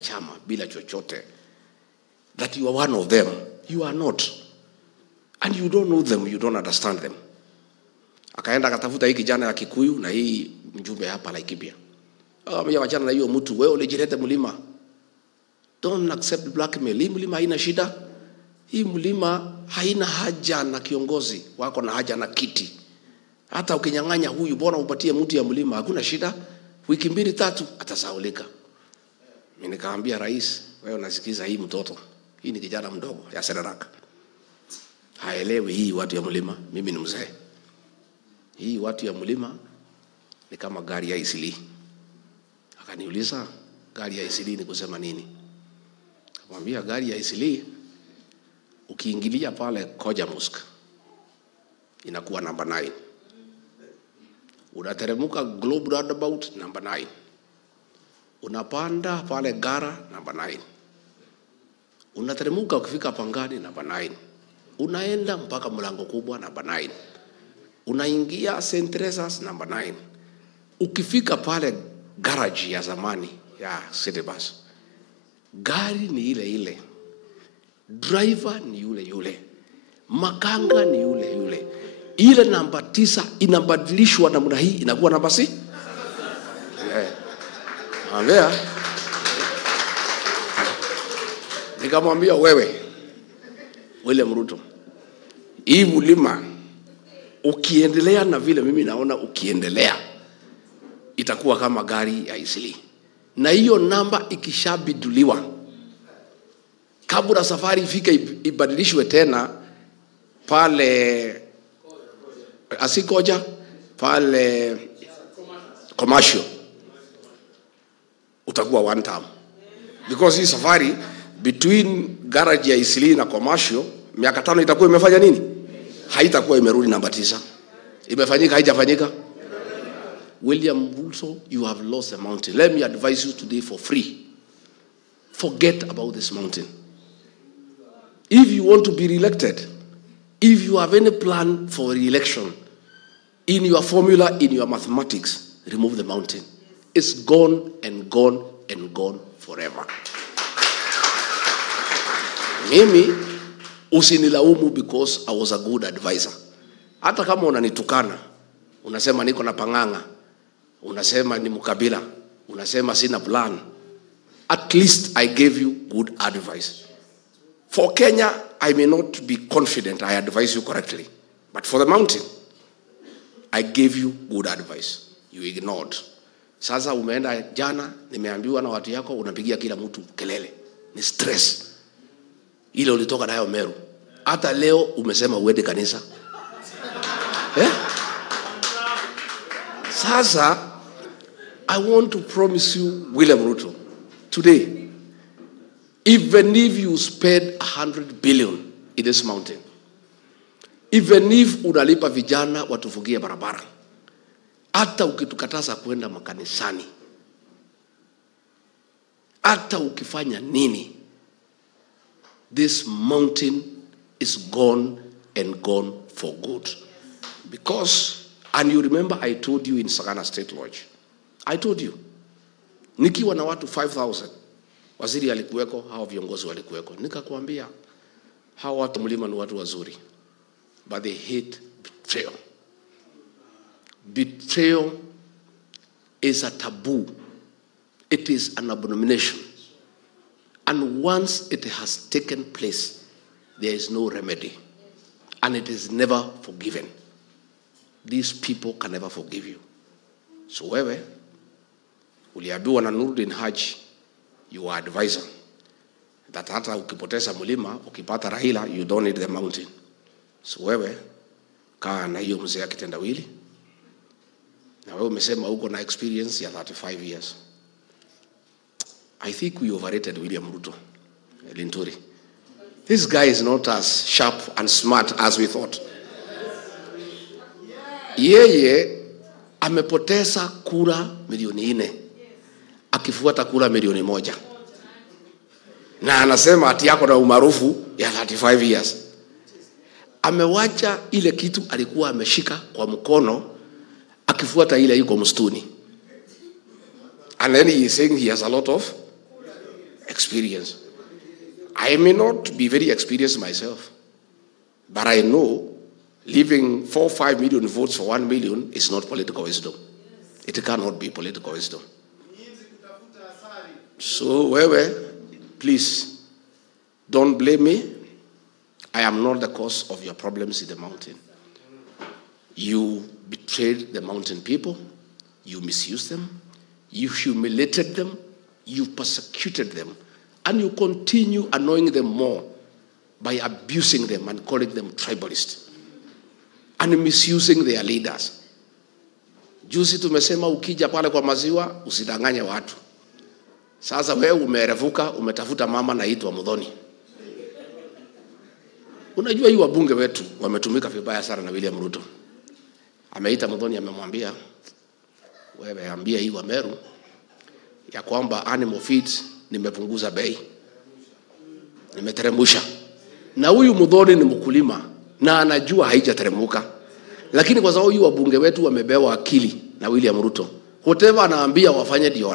chama bila chochote, that you are one of them. You are not. And you don't know them, you don't understand them. Akaenda akatafuta hii kijana ya Kikuyu na hii mjumbe hapa Laikipia. Mimi wachana na hiyo mtu, wewe ulijilete mlima. Don't accept blackmail. Hii mlima haina shida. Hii mlima haina haja na kiongozi wako, na haja na kiti. Hata ukinyang'anya huyu, bora upatie mtu ya mlima, hakuna shida. Wiki 2-3 atasaulika. Mimi nikaambia rais, wewe unasikiza hii mtoto. Hii ni kijana mdogo ya Sedaraka. Haelewi hii watu ya mlima, mimi ni mzee. Hii watu ya mlima ni kama gari ya Eastleigh. Akaniuliza, gari ya Eastleigh ni kusema nini? Akamwambia gari ya Eastleigh ukiingilia pale Koja Mosque inakuwa namba 9. Unateremka Globe Roundabout namba 9. Unapanda pale Gara namba 9. Unateremka ukifika Pangani namba 9. Unaenda mpaka mlango kubwa namba 9. Unaingia St. Teresa's namba 9. Ukifika pale garage ya zamani ya City Bus, gari ni ile ile, driver ni yule yule, makanga ni yule yule. Ile namba 9 inabadilishwa namna hii, inakuwa namba 6. Angalia. Nikamwambia, wewe William Ruto, hii mlima ukiendelea na vile mimi naona ukiendelea, itakuwa kama gari ya Eastleigh. Na hiyo namba ikishabiduliwa, kabla safari ifike ibadilishwe tena pale Asikoja, pale Commercial, utakuwa one time. Because hii safari between garage ya Eastleigh na Commercial, miaka 5 itakuwa imefanya nini? Haitakuwa imerudi namba 9. Imefanyika haijafanyika? William Ruto, you have lost the mountain. Let me advise you today for free. Forget about this mountain. If you want to be re-elected, if you have any plan for re-election, in your formula, in your mathematics, remove the mountain. It's gone and gone and gone forever. Mimi usinilaumu because I was a good advisor. Hata kama unanitukana, unasema niko na panganga, unasema ni mkabila, unasema sina plan, at least I gave you good advice. For Kenya, I may not be confident I advise you correctly, but for the mountain, I gave you good advice. You ignored. Sasa umeenda jana, nimeambiwa na watu yako, unapigia kila mtu kelele. Ni stress. Ile ulitoka nayo Meru. Hata leo umesema uende kanisa. Sasa, I want to promise you, William Ruto, today, even if you spend 100 billion in this mountain, even if unalipa vijana watufugie barabara, hata ukitukataza kwenda makanisani, hata ukifanya nini, this mountain is gone and gone for good. Because, and you remember I told you in Sagana State Lodge, I told you, nikiwa na watu 5,000, waziri alikuweko, hao viongozi walikuweko, nikakwambia, hao watu mlima ni watu wazuri, but they hate betrayal. Betrayal is a taboo. It is an abomination. And once it has taken place, there is no remedy. And it is never forgiven. These people can never forgive you. So wewe, uliambiwa na Nurdin Haji, your advisor, that hata ukipoteza mlima, ukipata Raila, you don't need the mountain. So wewe, kaa na hiyo mzee ya kitendawili. Na wewe umesema uko na experience ya 35 years. I think we overrated William Ruto, Linturi. This guy is not as sharp and smart as we thought. Yeye amepoteza kura milioni 4 akifuata kura milioni 1. Na anasema ati yako na umaarufu ya 35 years. Amewacha ile kitu alikuwa ameshika kwa mkono akifuata ile yuko mstuni. And then he is saying he has a lot of experience. I may not be very experienced myself, but I know leaving 4 or 5 million votes for 1 million is not political wisdom. It cannot be political wisdom. So, please, don't blame me. I am not the cause of your problems in the mountain. You betrayed the mountain people. You misused them. You humiliated them. You persecuted them. And you continue annoying them more by abusing them and calling them tribalists and misusing their leaders. Juzi tumesema ukija pale kwa maziwa usidanganye watu. Sasa wewe umerevuka, umetafuta mama naitwa Muthoni. Unajua hii wabunge wetu wametumika vibaya sana na William Ruto. Ameita Muthoni, amemwambia wewe ambia hii wa Meru ya kwamba animal feeds nimepunguza bei, nimeteremsha. Na huyu Muthoni ni mkulima na anajua haijateremuka, lakini kwa sababu huyu wabunge wetu wamebewa akili na William Ruto, whatever anaambia wafanye ndio